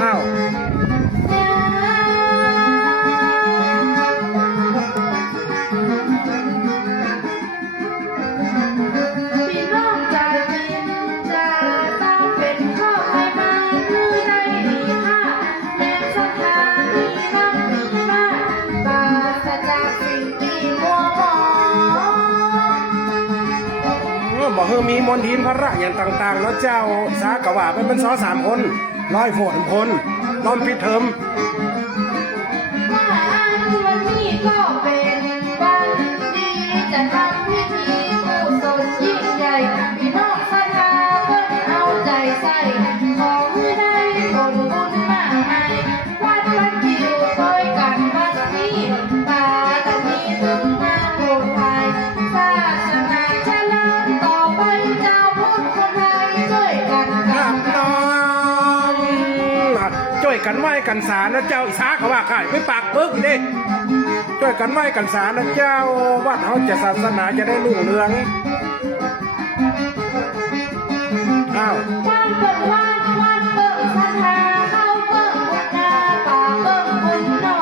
อ้าวพี่น้องใจบินจะต้องเป็นพ่อให้มาคือได้ดีค่ะแม่ศรัทธามีน้ำมีมาปราศจากสิ่งที่มัวหมอง บอกเฮอมีมนทินพระระอย่างต่างๆแล้วเจ้าสากะว่าเป็นซ้อ3 คนร้อยโผล่คนล้อมปิดเทอม ว่าวันนี้ก็เป็นวันดีจะทำพิธีกุศลยิ่งใหญ่พี่น้องศรัทธาเพิ่นเอาใจใส่ขอให้ได้ผลบุญมากมายวัดวัดกิวช่วยกันวันนี้ตาตะมีถึงมาโปรดภัยศาสนาเจริญต่อไปเจ้าพุทธคนไทยช่วยกัน ครับน้องช่วยกันไหว้กันสานะเจ้าอีสาเขาว่าข่ายไม่ปากปึ๊กเด้ช่วยกันไหว้กันสานะเจ้าวัดเขาจะศาสนาจะได้รุ่งเรืองอ้าว วันเปิดวันเปิดศรัทธาเข้าเปิดบุญนาป่าเปิดบุญหนอ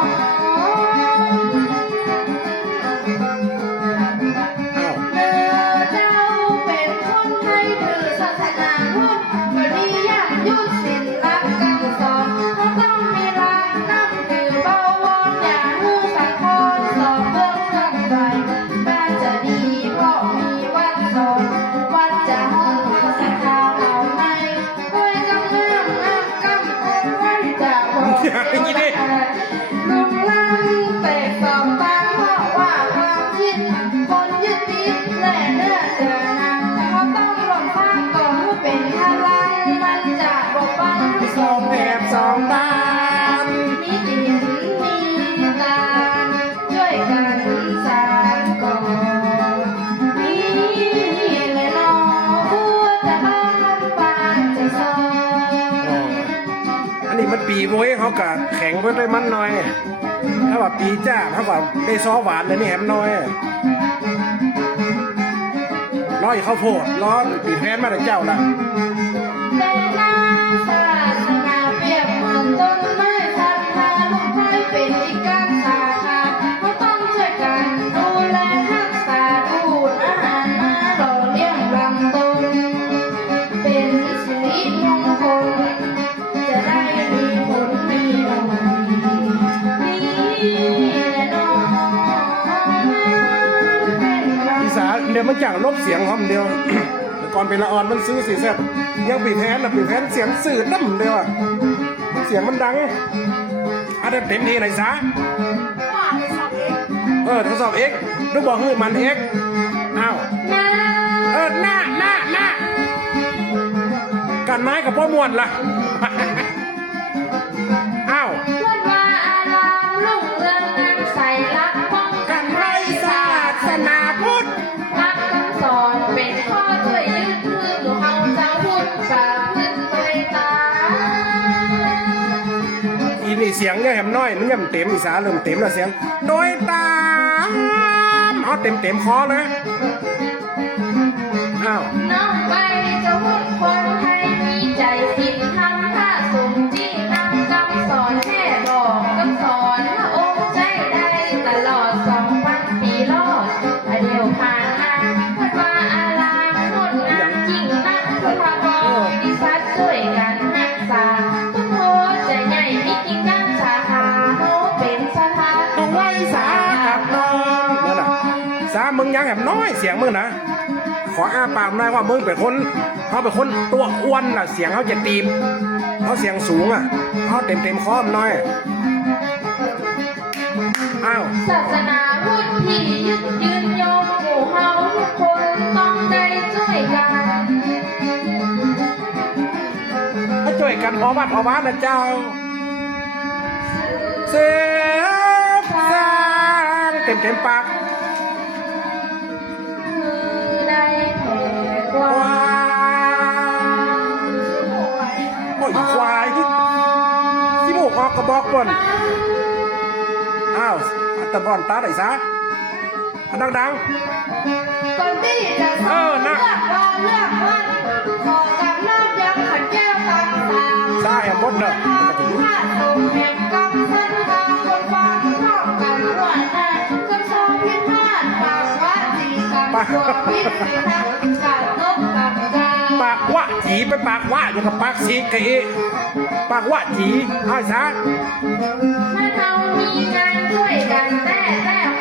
อ้าว เมื่อเจ้าเป็นคนไทยถือศาสนาพุทธก็ดีอย่างยุดศีลรักคำสอนก็ต้องมีรักน้ำถือเบาวอนอย่าหูสังคอนสอบเบื้องเครื่องไฟบ้านจะดีเพราะมีวัดสอนวัดจะห้องพระศรัทธาเราไม่ด้วยกำลังน้ำกำคงไว้จะบอกเทวดาลุงลังแต่สองบางเพราะว่าความคิดคนยึดติดและเนื้อเสือนางเขาต้องรวมสร้างก่อนให้เป็นพลังมันจะบกบังทั้งสองแบบสองด้านมีจิตมีตาช่วยกันสร้างก่อนนี่แหละเนาะผู้จะต้องปานใจสอง อันนี้มันปีโว้ยเขากะแข็งเพื่อได้มันหน่อยถ้าว่าปีจ้าเขาก็ได้ซอหวานเลยนี่แหมน้อยร้อยข้าวโพดร้อนปีแพนมาแต่เจ้าละ แต่นางศาสนาเปรียบเหมือนต้นไม้ศรัทธาลูกไม้เป็นอีกการสาขาก็ต้องช่วยกันดูแลรักษาดูดอาหารมาหล่อเลี้ยงลำต้นเป็นสิริมงคลจะได้มีผลมีดอกนี่แหละเน้องเป็นเรา อีสานเดี๋ยวมันจากลบเสียงหอมเดียว ก่อนเป็นละออนมันซื้อสีแซ่บยังปีแพนนะปีแพนเสียงสื่อน้ำเดียวอะเสียงมันดังอ่ะเดี๋ยวเต็มทีไหนอยซะ ว่าในสอบเอง ทดสอบเอ็กลูกบอกเฮ้ยมันเอ็กอ้าว นะ หน้ากันไม้กับพ่อมวนล่ะ อ้าว เพื่อนว่าอารามลุ่งเรืองงานใส่รักป้องกันไร้ศาสนาพุทธรักคำสอนเป็นข้อช่วยยืดคือหมู่เฮาเจ้าพุทธประพฤติไปตาม อีนี่เสียงเนี่ยแหมน้อยมันยังเต็มอีสานเริ่มเต็มแล้วเสียงโดยตามเอาเต็มคอเลยอ้าว น้องไปเจ้าพุทธคนไทยมีใจสิทธรรมถ้าสมจริงนำคำสอนแค่บอกคำสอนพระองค์ใจได้ตลอด2,000 ปีรอดเดียวผ่านมาเพื่อนว่าอารามงดงามจริงนักพุทธบริษัทช่วยกันรักษาทุกโพใจใหญ่มีจริงด้านสาขาโนเป็นสถาน ต้องไว้สากับน้องนั่นน่ะสามึงยังแหมน้อยเสียงมึงนะขออ้าปากหน่อยว่ามึงเป็นคนเขาเป็นคนตัวอ้วนน่ะเสียงเขาจะตีบเขาเสียงสูงอ่ะเขาเต็มคอมหน่อยอ้าว ศาสนาพุทธที่ยึดยืนยงหมู่เฮาทุกคนต้องได้ช่วยกัน ให้ช่วยกันออกบ้านออกบ้านนะเจ้าเสียบสางเต็มปาก คือได้แผ่กว่า ว้าวโอ้ยควายที่มูกออกกระบอกก่อนอ้าวอัตบอลตาไหนซะอันดัง ก่อนที่จะสอนเลือกวันขอกับน้ำยังขันแก้วตาม ซาแหมบดเด้อ ถ้าส่งแหมกำสันทางคนฟังชอบกันหัวหน้าก็ชอบพิพาทปากว่าจีกันตัวพิษไปทั้งการลบกับกา ปากว่าจีไปปากว่าอยู่กับปากสีกะเอะปากว่าจีเอาซะ ถ้าเรามีงานช่วยกันแต่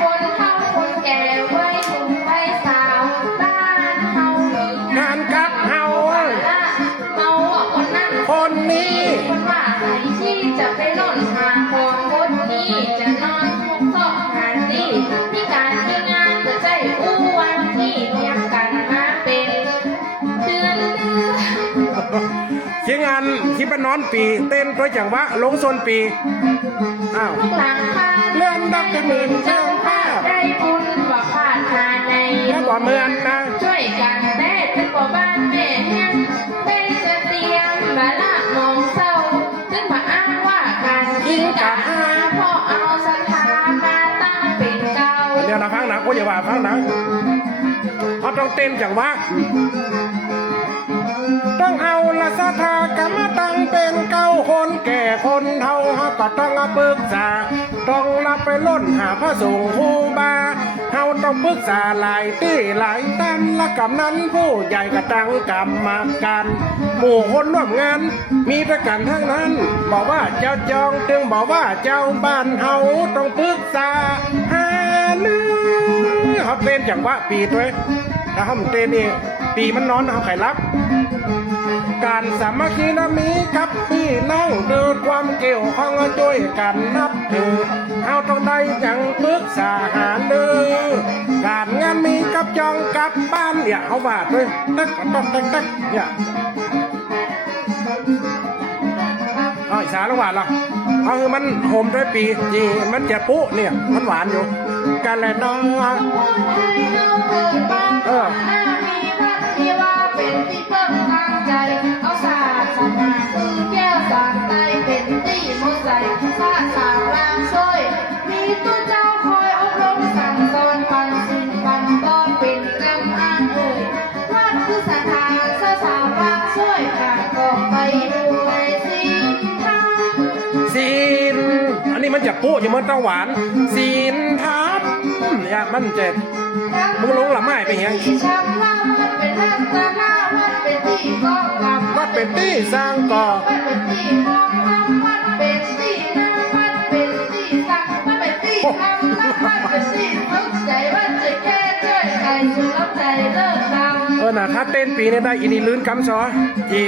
คนเฒ่าคนแก่ไว้หนุ่มไว้สาวบ้านเฮามี งานกับเฮา ว่าละเมาอ่ะคนนั้น คนนี้ คนว่าไหนที่จะไปหล่นหาของคนนี้จะนอนทุกซอกหาดีมีการมีงานก็ใจอู้วันที่เรียกกันมาเป็นเดือน เสียงงานที่ไปนอนปีเต้นตัวจังหวะลงโซนปีอ้าว ทุกหลังคา เลื่อนดักจะหมื่นเจ้าภาพ ได้บุญว่าขาดหาใน แล้วบ่เหมือนนะ ช่วยกันแต่เป็นบ่บ้านแม่แห้งได้จะเตรียมมาละมองเศร้าซึ่งมาอ้างว่าการกินกับอาพ่อเอาสถามาตั้งเป็นเก่า เดี๋ยวนะฟังนะกูอย่าว่าฟังนะเขาต้องเต้นจังหวะต้องเอาละสถากรรมตั้งเป็นเก้าคนแก่คนเฒ่าเฮาก็ต้องมาปรึกษาต้องรับไปล้นหาพระสงฆ์ผู้บาเฮาต้องปรึกษาหลายตี้หลายตันและกำนันผู้ใหญ่ก็ตั้งกรรมการหมู่คนร่วมงานมีด้วยกันทั้งนั้น บอกว่าเจ้าจองจึงบอกว่าเจ้าบ้านเฮาต้องปรึกษาหาลือเขาเต้นจังหวะปีตัวถ้าเขาเต้นเองปีมันนอนเขาไข่รับ การสามัคคีนะมีกับพี่น้องเกิดความเกี่ยวข้องช่วยกันนับถือเอาต้องได้อย่างปรึกษาหาเลือการงานมีกับจองกับบ้านเนี่ยเอาบาดเลยตักตักตักตักเนี่ยเอาอีสานแล้วหวานเหรอเอาคือมันโหมด้วยปีจีมันเจ็บปุ๊เนี่ยมันหวานอยู่กันแหละน้อง พูดให้เราเกิดบ้างหน้ามีพัดที่ว่าเป็นที่เพิ่มทางใจ เอาศาสนาคือแก้วสารไตเป็นที่มดใส่ศาสาลางช่วย มีตัวเจ้าคอยอบรมสั่งสอนปันสินปันตอนเป็นกำอ้างเอ่ยวัดคือสถานสาลางช่วยกางกองไปด้วยสินทาง ศีลอันนี้มันจะปุ๊อยู่มันต้องหวานศีลทับเนี่ยมันเจ็ดมึงลงหรือไม่เป็นยัง ที่ช้ำว่ามันเป็นรัตนาวัดเป็นที่ก็กลับ วัดเป็นที่สร้างก่อ วัดเป็นที่มองทำวัดเป็นที่นั่งวัดเป็นที่สั่งวัดเป็นที่ทำและวัดเป็นที่เข้าใจวัดจะแค่ช่วยใครสุขใจเลิกทำ น่ะถ้าเต้นปีนี้ได้อินี่ลื้นกำซอจี